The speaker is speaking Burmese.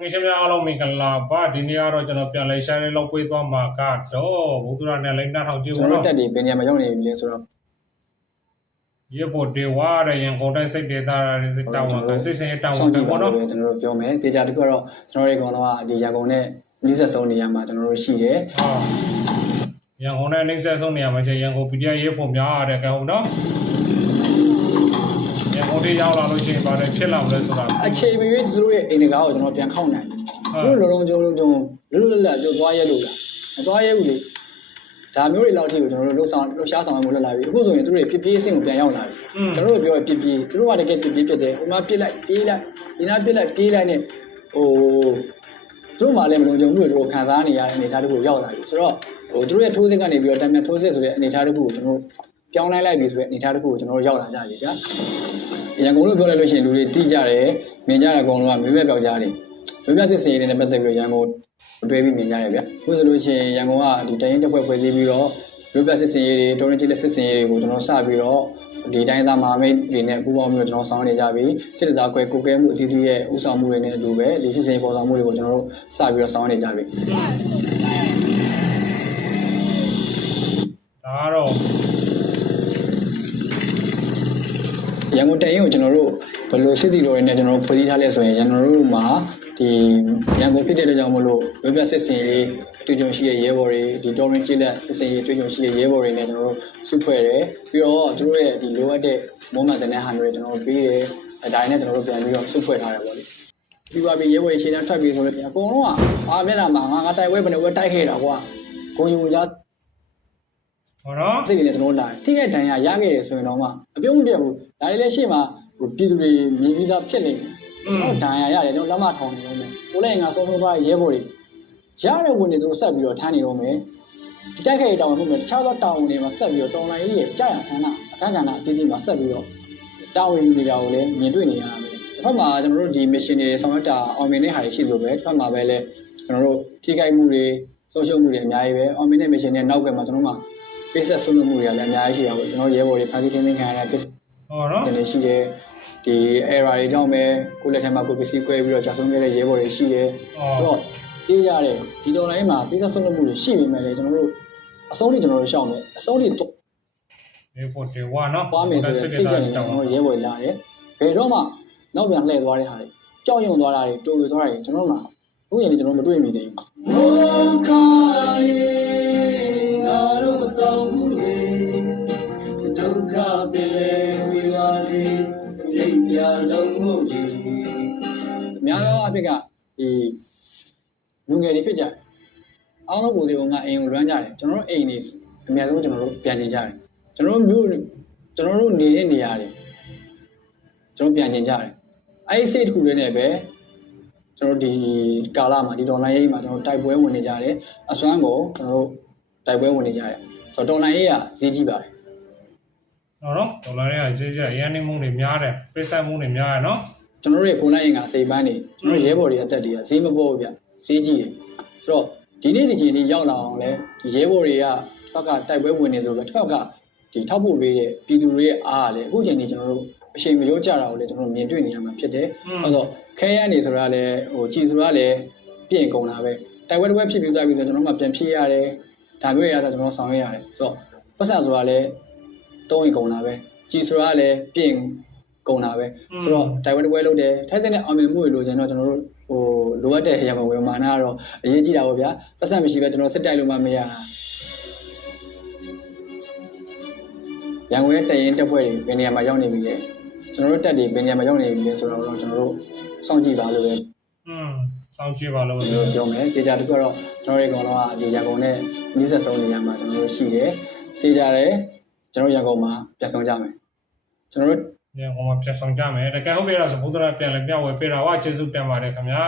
ငွေရှင်များအားလုံးမင်္ဂလာပါဒီနေ့ကတော့ကျွန်တော်ပြန်လဲရှာလေးလောက်ပေးသွားမှာကတော့ဘုသူရနဲ့လိမ့်နှောက်ကြည့်ကျွန်ဖို့တော်တော့တက်ဒီဘယ်နေရာမှာရောက်နေပြီလဲဆိုတော့ရေပေါ်တေဝါရရင်ကုန်တိုင်းစိတ်ဒေတာရစိတ်တောင်းကစိတ်စင်တောင်းစောင့်တကြယ်ည့်ပါပေါ့လို့နော်ကျွန်တော်တို့ပြောမယ်တေချာတစ်ခုကတော့ကျွန်တော်တို့ကောင်တော့ဒီရန်ကုန်နဲ့နီးစပ်ဆုံးနေရာမှာကျွန်တော်တို့ရှိတယ်ဟာရန်ကုန်နဲ့နှိမ့်ဆက်ဆုံးနေရာမှာရှိရန်ကုန် PDF ရေပုံများရတယ်ကဲဟုတ်နော် ရန်ကုန်ထိရောက်လာလို့ရှိရင်ဗာတယ်ဖြစ်လာမလဲဆိုတာအချိန်မရွေးသူတို့ရဲ့အိမ်တကားကိုကျွန်တော်ပြန်ခောက်နိုင်တယ်သူတို့လုံးလုံးကျုံလုံးကျုံလွတ်လွတ်လပ်လပ်ကြိုသွားရဲလို့လားမသွားရဲဘူးလေဒါမျိုးတွေလောက်ထိကိုကျွန်တော်တို့လှုပ်ဆောင်လှုပ်ရှားဆောင်မှုလုပ်လာပြီအခုဆိုရင်သူတို့ရဲ့ပြပြအဆင့်ကိုပြန်ရောက်လာပြီကျွန်တော်တို့ပြောပြပြသူတို့ကတကယ်ပြပြဖြစ်တယ်ဟိုမှာပြစ်လိုက်ပြေးလိုက်ဒီနာပြစ်လိုက်ပြေးလိုက်နဲ့ဟိုသူတို့မှလည်းမလုံခြုံမှုတွေတို့ခံစားနေရတဲ့အနေအထားတစ်ခုရောက်လာပြီဆိုတော့ဟိုသူတို့ရဲ့ထိုးစစ်ကနေပြီးတော့တံမြန်ထိုးစစ်ဆိုတဲ့အနေအထားတစ်ခုကိုကျွန်တော်တို့ ပြောင်းလဲလိုက်ပြီဆိုတဲ့အနေအထားတစ်ခုကိုကျွန်တော်တို့ရောက်လာကြပြီဗျာရန်ကုန်လို့ပြောလိုက်လို့ရှိရင်လူတွေတိကြတယ်မြင်ကြတဲ့အကောင်လုံးကမြေမြက်ပြောက်ကြတယ်မြေမြက်စစ်စင်ရေးတွေနဲ့ပတ်သက်ပြီးတော့ရန်ကုန်တွဲပြီးမြင်ကြတယ်ဗျာအခုဆိုလို့ရှိရင်ရန်ကုန်ကဒီတိုင်းရင်တစ်ဖွဲ့ဖွဲ့စည်းပြီးတော့မြေမြက်စစ်စင်ရေးတွေတော်ရင်ကြီးလက်စစ်စင်ရေးတွေကိုကျွန်တော်စပြီးတော့ဒီတိုင်းသားမဟာမိတ်တွေနဲ့ပူးပေါင်းပြီးတော့ကျွန်တော်ဆောင်နေကြပြီစစ်တပ်ခွဲကိုကဲမှုအသီးသီးရဲ့ဥဆောင်မှုတွေနဲ့အတူပဲဒီစစ်စင်ရေးပေါ်ဆောင်မှုတွေကိုကျွန်တော်တို့စပြီးတော့ဆောင်နေကြပြီဒါကတော့ ရန်ကုန်တိုင်ရင်ကိုကျွန်တော်တို့ဘယ်လိုစစ်တီတော်တွေနဲ့ကျွန်တော်တို့ဖွဲ့စည်းထားလဲဆိုရင်ရန်ကုန်တို့မှာဒီရန်ကုန်ဖြစ်တဲ့အတွက်ကြောင့်မလို့ဝက်ပြစစ်စင်ရေးတွေ့ကြုံရှိတဲ့ရဲဘော်တွေဒီတော်ရင်ကြည့်လက်စစ်စင်ရေးတွေ့ကြုံရှိတဲ့ရဲဘော်တွေနဲ့ကျွန်တော်တို့စုဖွဲ့တယ်ပြီးတော့သူတို့ရဲ့ဒီလိုအပ်တဲ့မုံမှန်တဲ့ဟာမျိုးတွေကျွန်တော်တို့ပေးတယ်အဲဒါနဲ့ကျွန်တော်တို့ပြန်ပြီးတော့စုဖွဲ့ထားတယ်ပေါ့လေပြီးပါပြီရဲဘော်တွေရှင်းတန်းထွက်ပြီးဆိုတော့အကုန်လုံးကအာမျက်နှာမှာငါငါတိုက်ပွဲဘယ်နဲ့ဝဲတိုက်ခဲ့တာကွာကိုယူရ ဟောနော်စိတ်တွေနဲ့ကျွန်တော်လာထိတဲ့တန်ရရခဲ့ရဆိုရင်တော့မှအပြုံးမပြတ်ဘူးဒါလေးလည်းရှေ့မှာဟိုပြည်သူတွေမြင်ပြီးသားဖြစ်နေတယ်ကျွန်တော်တန်ရရတယ်ကျွန်တော်လက်မထောင်နေတော့မယ်ကိုလည်းငါဆုံးဆုံးသွားရဲဘော်တွေရတဲ့ဝင်တွေသူတို့ဆက်ပြီးတော့ထမ်းနေတော့မယ်ဒီတိုက်ခိုက်တောင်းမှုမယ်တခြားသောတောင်းဝင်တွေမှာဆက်ပြီးတော့တော်လိုင်းကြီးရဲ့ကြာရခန္ဓာအခန်းကဏ္ဍအသီးသီးမှာဆက်ပြီးတော့တာဝန်ယူနေတာကိုလည်းမြင်တွေ့နေရတာပဲတစ်ဖက်မှာကျွန်တော်တို့ဒီ mission တွေဆောင်ရွက်တာအောင်မြင်တဲ့ဟာတွေရှိလို့ပဲတစ်ဖက်မှာပဲလဲကျွန်တော်တို့ထိခိုက်မှုတွေဆုံးရှုံးမှုတွေအများကြီးပဲအောင်မြင်တဲ့ mission တွေနောက်ကမှာကျွန်တော်တို့မှာ ပိတ်ဆက်ဆုံးလို့မှုတွေကလည်းအများကြီးရှိတာပေါ့ကျွန်တော်ရဲဘော်တွေဖန်တီးထင်းထင်းခံရတဲ့ပိတ်ဆက်ဟောနော်တွေရှိတယ်ဒီ error တွေကြောင့်ပဲကိုယ့်လက်ထက်မှာကိုယ်ပစ္စည်းကွဲပြီးတော့ကြာဆုံးခဲ့တဲ့ရဲဘော်တွေရှိတယ်ဆိုတော့ပြေးကြတယ်ဒီတော်လိုင်းမှာပိတ်ဆက်ဆုံးလို့မှုတွေရှိပေမဲ့လည်းကျွန်တော်တို့အဆုံးထိကျွန်တော်တို့ရှောက်မယ်အဆုံးထိတော့ရေပေါ်တေဝါနော်သွားမယ်ဆိုတဲ့စိတ်ကြံနေကျွန်တော်တို့ရဲဘော်တွေလာတယ်ဘယ်တော့မှနောက်ပြန်လှည့်သွားတဲ့ဟာတွေကြောက်ရွံ့သွားတာတွေတိုးဝေသွားတာတွေကျွန်တော်တို့မှာဥယျာဉ်တွေကျွန်တော်မတွေ့မိသေးဘူး အများသောအဖြစ်ကဒီလူငယ်တွေဖြစ်ကြတယ်အားလုံးကိုယ်တွေကအိမ်ကိုလွမ်းကြတယ်ကျွန်တော်တို့အိမ်နေအများဆုံးကျွန်တော်တို့ပြန်ကျင်ကြတယ်ကျွန်တော်တို့မြို့ကျွန်တော်တို့နေတဲ့နေရာတွေကျွန်တော်ပြန်ကျင်ကြတယ်အဲ့ဒီစိတ်တစ်ခုလေးနဲ့ပဲကျွန်တော်ဒီကာလမှာဒီဒေါ်လာရေးမှာကျွန်တော်တိုက်ပွဲဝင်နေကြတယ်အစွမ်းကိုကျွန်တော်တို့တိုက်ပွဲဝင်နေကြတယ်ဆိုတော့ဒေါ်လာရေးကဈေးကြီးပါတယ်ဟောနော်ဒေါ်လာတွေကဈေးကြီးရန်နေမှုတွေများတယ်ပိတ်ဆက်မှုတွေများရနော် ကျွန်တော်တို့ရဲ့ကိုလိုက်ရင်ကအစိပ်ပန်းနေကျွန်တော်ရဲဘော်တွေအသက်တွေကဈေးမပေါ်ဘူးဗျဈေးကြီးတယ်ဆိုတော့ဒီနေ့ဒီချိန်ကြီးရောက်လာအောင်လဲဒီရဲဘော်တွေကတစ်ခါကတိုက်ပွဲဝင်နေလို့ပဲတစ်ခါကဒီထောက်ဖို့ပေးတဲ့ပြည်သူတွေရဲ့အားကလည်းအခုချိန်ကြီးကျွန်တော်တို့အချိန်မရိုးကြတာကိုလည်းကျွန်တော်တို့မြင်တွေ့နေရမှာဖြစ်တယ်အဲ့တော့ခဲရနေဆိုတာလည်းဟိုကြည်ဆိုတာလည်းပြင်ကုန်တာပဲတိုက်ပွဲတစ်ပွဲဖြစ်ပြီးသားပြီဆိုတော့ကျွန်တော်မှပြန်ဖြည့်ရတယ်ဒါမျိုးတွေရတာကျွန်တော်ဆောင်ရွက်ရတယ်ဆိုတော့ပတ်စံဆိုတာလည်းတုံးရင်ကုန်တာပဲကြည်ဆိုတာလည်းပြင် ကုန်တာပဲဆိုတော့တိုင်ဝမ်တစ်ပွဲလုပ်တယ်ထိုက်တဲ့အောင်မြင်မှုတွေလိုချင်တော့ကျွန်တော်တို့ဟိုလိုအပ်တဲ့ရမဝယ်မာနာကတော့အရေးကြီးတာပေါ့ဗျာပတ်စံမရှိပဲကျွန်တော်စစ်တိုက်လို့မှမရရန်ကုန်ရဲ့တရင်တက်ဖွဲ့တွေဘယ်နေရာမှာရောက်နေပြီလဲကျွန်တော်တို့တက်တွေဘယ်နေရာမှာရောက်နေပြီလဲဆိုတော့ကျွန်တော်တို့စောင့်ကြည့်ပါလို့ပဲอืมစောင့်ကြည့်ပါလို့ကျွန်တော်ပြောမယ်ကြေကြတစ်ခုကတော့ကျွန်တော်တို့ကောင်တော့ဒီရန်ကုန်နဲ့နီးစပ်ဆုံးနေရာမှာကျွန်တော်တို့ရှိတယ်ကြေကြတယ်ကျွန်တော်ရန်ကုန်မှာပြန်ဆောင်ကြမယ်ကျွန်တော်တို့ ရန်ကုန်မှာပြန်ဆောင်ကြမယ်တကယ်ဟုတ်ပြီလားဆိုဘုဒ္ဓရာပြန်လဲပြဝယ်ပေးတာဝကျေးဇူးတင်ပါတယ်ခင်ဗျာ